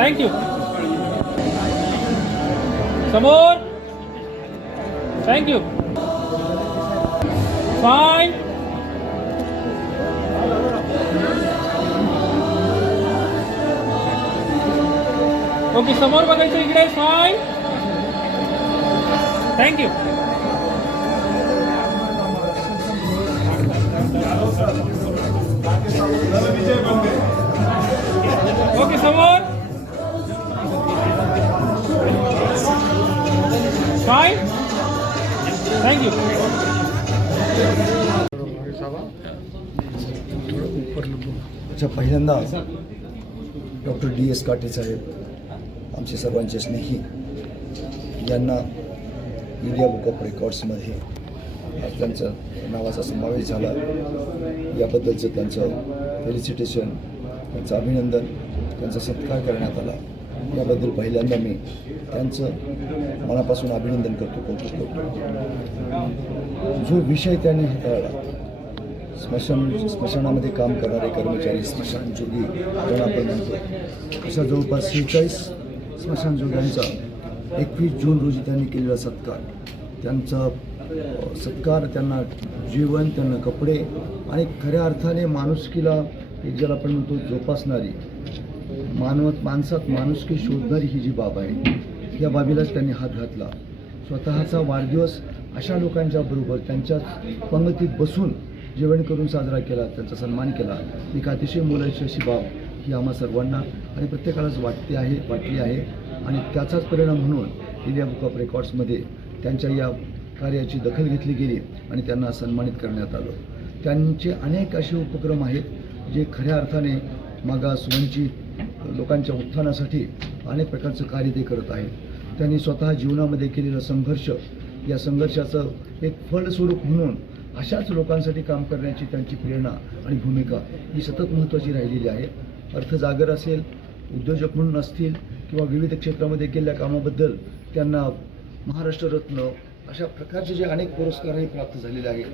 Thank you. समोर. Thank you. Fine. Okay, समोर बघायचं इकडे. फाईन. थँक्यू. ओके, समोर. फाईन. थँक्यू. अच्छा, पहिल्यांदा डॉक्टर DS काटे साहेब, आमचे सर्वांचे स्नेही, यांना इंडिया बुक ऑफ रेकॉर्ड्समध्ये आज त्यांच्या नावाचा समावेश झाला. याबद्दलचं त्यांचं फेलिसिटेशन, त्यांचं अभिनंदन, त्यांचा सत्कार करण्यात आला. याबद्दल पहिल्यांदा मी त्यांचं मनापासून अभिनंदन करतो, कौतुक करतो. जो विषय त्यांनी हाताळला, स्मशानामध्ये काम करणारे कर्मचारी, स्मशानजोगी ज्यांना आपण म्हणतो, अशा जवळपास 46 स्मशानजोग्यांचा 21 जून रोजी त्यांनी केलेला सत्कार, त्यांचा सत्कार, त्यांना जेवण, त्यांना कपडे आणि खऱ्या अर्थाने माणुसकीला एक ज्याला आपण म्हणतो जोपासणारी, माणसात माणुसकी शोधणारी ही जी बाब आहे, या बाबीलाच त्यांनी हात घातला. स्वतःचा वाढदिवस अशा लोकांच्या बरोबर त्यांच्याच पंगतीत बसून जेवण करून साजरा केला, त्यांचा सन्मान केला. एक अतिशय मोलाची अशी बाब ही आम्हा सर्वांना आणि प्रत्येकालाच वाटली आहे आणि त्याचाच परिणाम म्हणून इंडिया बुक ऑफ रेकॉर्ड्समध्ये त्यांच्या या कार्याची दखल घेतली गेली आणि त्यांना सन्मानित करण्यात आलं. त्यांचे अनेक असे उपक्रम आहेत जे खऱ्या अर्थाने मागास वंचित लोकांच्या उत्थानासाठी अनेक प्रकारचं कार्य ते करत आहेत. त्यांनी स्वतः जीवनामध्ये केलेला संघर्ष, या संघर्षाचं एक फलस्वरूप म्हणून अशाच लोकांसाठी काम करण्याची त्यांची प्रेरणा आणि भूमिका ही सतत महत्त्वाची राहिलेली आहे. अर्थजागर असेल, उद्योजक म्हणून असतील किंवा विविध क्षेत्रामध्ये केलेल्या कामाबद्दल त्यांना महाराष्ट्र रत्न अशा प्रकारचे जे अनेक पुरस्कारही प्राप्त झालेले आहेत.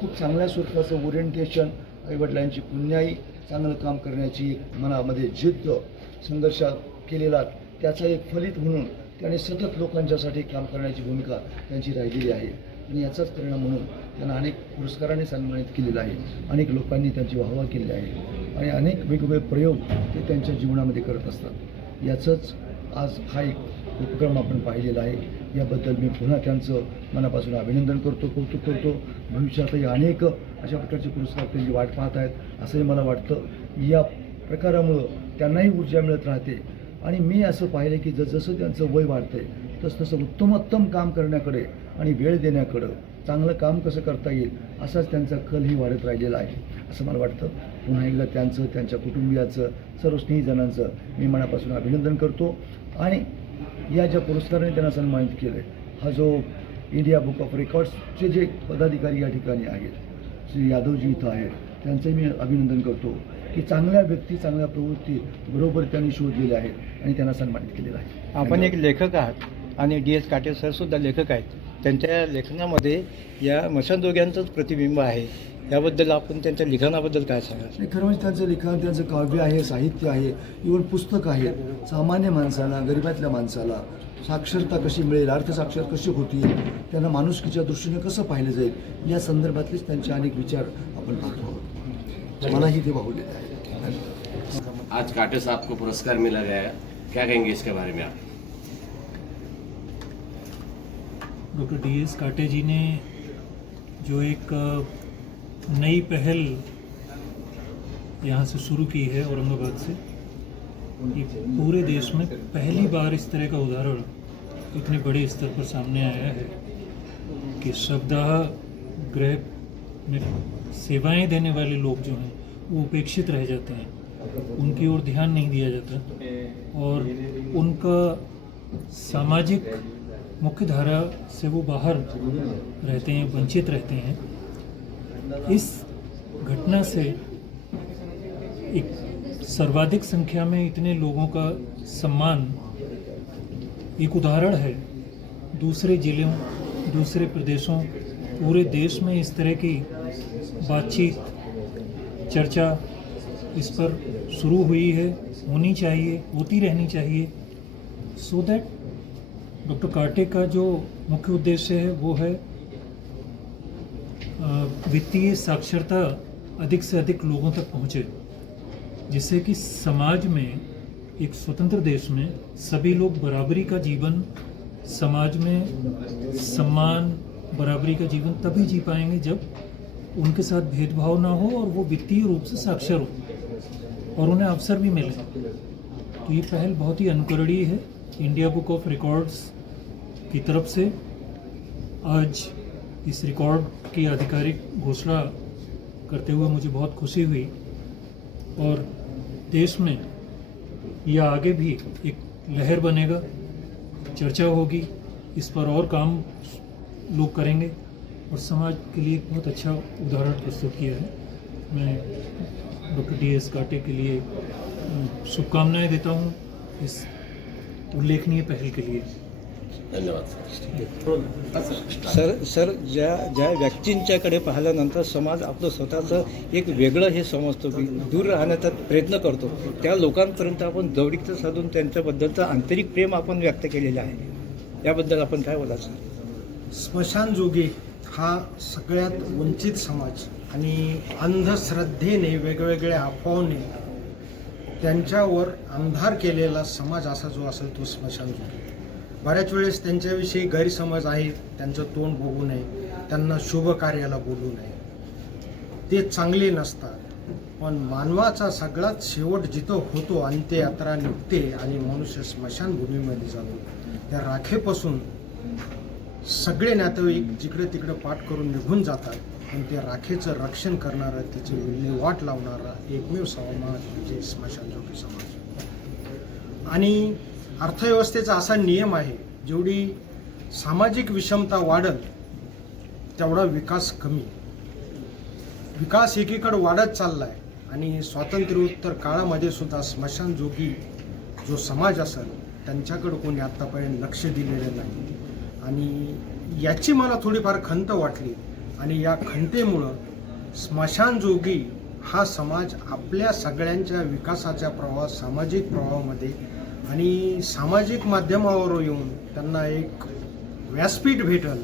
खूप चांगल्या स्वरूपाचं ओरिएंटेशन, आईवडिलांची पुण्याई, चांगलं काम करण्याची एक मनामध्ये जिद्द, संघर्ष केलेला त्याचा एक फलित म्हणून त्याने सतत लोकांच्यासाठी काम करण्याची भूमिका त्यांची राहिलेली आहे आणि याचाच परिणाम म्हणून त्यांना अनेक पुरस्काराने सन्मानित केलेलं आहे. अनेक लोकांनी त्यांची वाहवा केली आहे आणि अनेक वेगवेगळे प्रयोग ते त्यांच्या जीवनामध्ये करत असतात. याचंच आज हा एक उपक्रम आपण पाहिलेला आहे. याबद्दल मी पुन्हा त्यांचं मनापासून अभिनंदन करतो, कौतुक करतो. भविष्यातही अनेक अशा प्रकारचे पुरस्कार त्यांची वाट पाहत आहेत असंही मला वाटतं. या प्रकारामुळं त्यांनाही ऊर्जा मिळत राहते आणि मी असं पाहिलं की जसं त्यांचं वय वाढतं आहे तसं उत्तमोत्तम काम करण्याकडे आणि वेळ देण्याकडं, चांगलं काम कसं करता येईल असाच त्यांचा कलही वाढत राहिलेला आहे असं मला वाटतं. पुन्हा एकदा त्यांचं, त्यांच्या कुटुंबियाचं, सर्व स्नेहीजनांचं मी मनापासून अभिनंदन करतो आणि या ज्या पुरस्काराने त्यांना सन्मानित केलं आहे, हा जो इंडिया बुक ऑफ रेकॉर्ड्सचे जे पदाधिकारी या ठिकाणी आहेत, श्री यादवजी इथं आहेत, त्यांचंही मी अभिनंदन करतो की चांगल्या व्यक्ती, चांगल्या प्रवृत्ती बरोबर त्यांनी शोधलेल्या आहेत आणि त्यांना सन्मानित केलेलं आहे. आपण एक लेखक आहात आणि DS काटे सरसुद्धा लेखक आहेत. त्यांच्या लेखनामध्ये या स्मशानजोग्यांचंच प्रतिबिंब आहे. याबद्दल आपण त्यांच्या लिखाणाबद्दल काय सांगाल? खरं म्हणजे त्यांचं लिखाण, त्यांचं काव्य आहे, साहित्य आहे, इव्हन पुस्तक आहेत. सामान्य माणसाला, गरिबातल्या माणसाला साक्षरता कशी मिळेल, अर्थसाक्षर कशी होतील, त्यांना माणुसकीच्या दृष्टीने कसं पाहिलं जाईल, या संदर्भातलेच त्यांचे अनेक विचार आपण पाहतो आहोत. मलाही ते वाहवलेले आहे. आज काटे साहब को पुरस्कार मिला गया है, क्या कहेंगे इसके बारे में आप? डॉक्टर DS काटे जी ने जो एक नई पहल यहाँ से शुरू की है औरंगाबाद से, ये पूरे देश में पहली बार इस तरह का उदाहरण इतने बड़े स्तर पर सामने आया है कि शवदाह गृह में सेवाएं देने वाले लोग जो हैं वो उपेक्षित रह जाते हैं, उनकी ओर ध्यान नहीं दिया जाता और उनका सामाजिक मुख्य धारा से वो बाहर रहते हैं, वंचित रहते हैं। इस घटना से एक सर्वाधिक संख्या में इतने लोगों का सम्मान एक उदाहरण है। दूसरे जिलों, दूसरे प्रदेशों, पूरे देश में इस तरह की बातचीत, चर्चा इस पर शुरू हुई है, होनी चाहिए, होती रहनी चाहिए, सो दैट डॉक्टर कार्टे का जो मुख्य उद्देश्य है वो है वित्तीय साक्षरता अधिक से अधिक लोगों तक पहुँचे, जिससे कि समाज में, एक स्वतंत्र देश में सभी लोग बराबरी का जीवन, समाज में सम्मान, बराबरी का जीवन तभी जी पाएंगे जब उनके साथ भेदभाव ना हो और वो वित्तीय रूप से साक्षर हो और उन्हें अवसर भी मिले। तो ये पहल बहुत ही अनुकरणीय है। इंडिया बुक ऑफ रिकॉर्ड्स की तरफ से आज इस रिकॉर्ड की आधिकारिक घोषणा करते हुए मुझे बहुत खुशी हुई और देश में यह आगे भी एक लहर बनेगा, चर्चा होगी, इस पर और काम लोग करेंगे और समाज के लिए एक बहुत अच्छा उदाहरण प्रस्तुत किया है। मैं डॉक्टर DS कार्टे के लिए शुभकामनाएं देता हूं इस उल्लेखनीय पहल के लिए। धन्यवाद सर ज्या व्यक्तींच्याकडे पाहिल्यानंतर समाज आपलं स्वतःचं एक वेगळं हे समजतो की दूर राहण्याचा प्रयत्न करतो, त्या लोकांपर्यंत आपण जवळीकता साधून त्यांच्याबद्दलचं आंतरिक प्रेम आपण व्यक्त केलेलं आहे, याबद्दल आपण काय बोलायचं? स्मशानजोगी हा सगळ्यात वंचित समाज आणि अंधश्रद्धेने, वेगवेगळ्या अफवाने त्यांच्यावर अंधार केलेला समाज असा जो असेल तो स्मशानजोगी। बऱ्याच वेळेस त्यांच्याविषयी गैरसमज आहेत, त्यांचं तोंड बघू नये, त्यांना शुभ कार्याला बोलू नये, ते चांगले नसतात। पण मानवाचा सगळ्यात शेवट जिथं होतो, अंत्ययात्रा निघते आणि मनुष्य स्मशानभूमीमध्ये जातो, त्या राखेपासून सगळे नातेवाईक जिकडे तिकडे पाठ करून निघून जातात, पण त्या राखेचं रक्षण करणारा, त्याची विल्हेवाट लावणारा एकमेव समाज म्हणजे स्मशानजोगी समाज। आणि अर्थव्यवस्थेचा असा नियम आहे, जेवढी सामाजिक विषमता वाढल तेवढा विकास कमी। विकास एकीकडे वाढत चालला आहे आणि स्वातंत्र्योत्तर काळामध्ये सुद्धा स्मशानजोगी जो समाज असेल त्यांच्याकडे कोणी आत्तापर्यंत लक्ष दिलेलं नाही आणि याची मला थोडीफार खंत वाटली आणि या खंतेमुळं स्मशानजोगी हा समाज आपल्या सगळ्यांच्या विकासाच्या प्रवाहात, सामाजिक प्रवाहामध्ये आणि सामाजिक माध्यमावर येऊन त्यांना एक व्यासपीठ भेटल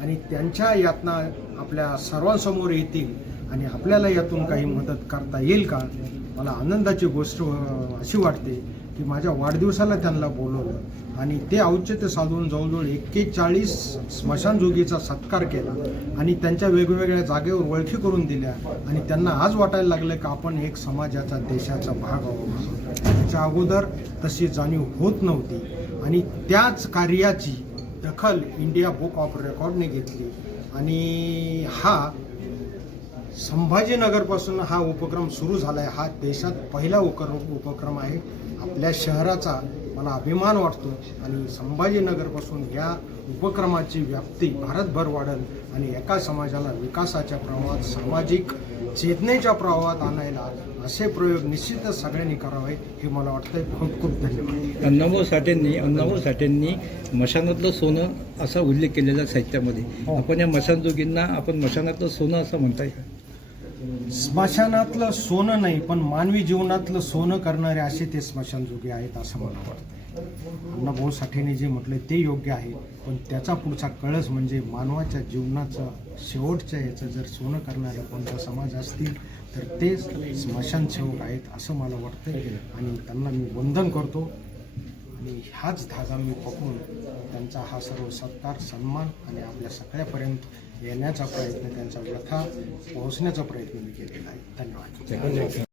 आणि त्यांच्या यातना आपल्या सर्वांसमोर येतील आणि आपल्याला यातून काही मदत करता येईल का। मला आनंदाची गोष्ट अशी वाटते की माझ्या वाढदिवसाला त्यांना बोलवलं आणि ते औचित्य साधून जवळजवळ 41 स्मशानजोगीचा सत्कार केला आणि त्यांच्या वेगवेगळ्या जागेवर ओळखी करून दिल्या आणि त्यांना आज वाटायला लागलं की आपण एक समाजाचा, देशाचा भाग आहोत। त्याच्या अगोदर तशी जाणीव होत नव्हती आणि त्याच कार्याची दखल इंडिया बुक ऑफ रेकॉर्डने घेतली आणि हा संभाजीनगरपासून हा उपक्रम सुरू झाला आहे। हा देशात पहिला उपक्रम आहे। आपल्या शहराचा मला अभिमान वाटतो आणि संभाजीनगरपासून या उपक्रमाची व्याप्ती भारतभर वाढेल आणि एका समाजाला विकासाच्या प्रवाहात, सामाजिक चेतनेच्या प्रवाहात आणायला असे प्रयोग निश्चितच सगळ्यांनी करावे, हे मला वाटतं। खूप खूप धन्यवाद। अण्णाभाऊ साठेंनी मशानातलं सोनं असा उल्लेख केलेला साहित्यामध्ये, आपण या मशानजोगींना आपण मशानातलं सोनं असं म्हणताय का? स्मशानातलं सोनं नाही, पण मानवी जीवनातलं सोनं करणारे असे ते स्मशानजोगी आहेत असं मला वाटतं। अण्णाभाऊ साठेने जे म्हटलं ते योग्य आहे, पण त्याचा पुढचा कळस म्हणजे मानवाच्या जीवनाचं शेवटच्या याचं जर सोनं करणारे कोणता समाज असतील तर ते स्मशानसेवक आहेत असं मला वाटतं आणि त्यांना मी वंदन करतो आणि ह्याच धागा मी पकडून त्यांचा हा सर्व सत्कार, सन्मान आणि आपल्या सगळ्यापर्यंत येण्याचा प्रयत्न, त्यांचा व्यथा पोहोचण्याचा प्रयत्न मी केलेला आहे। धन्यवाद।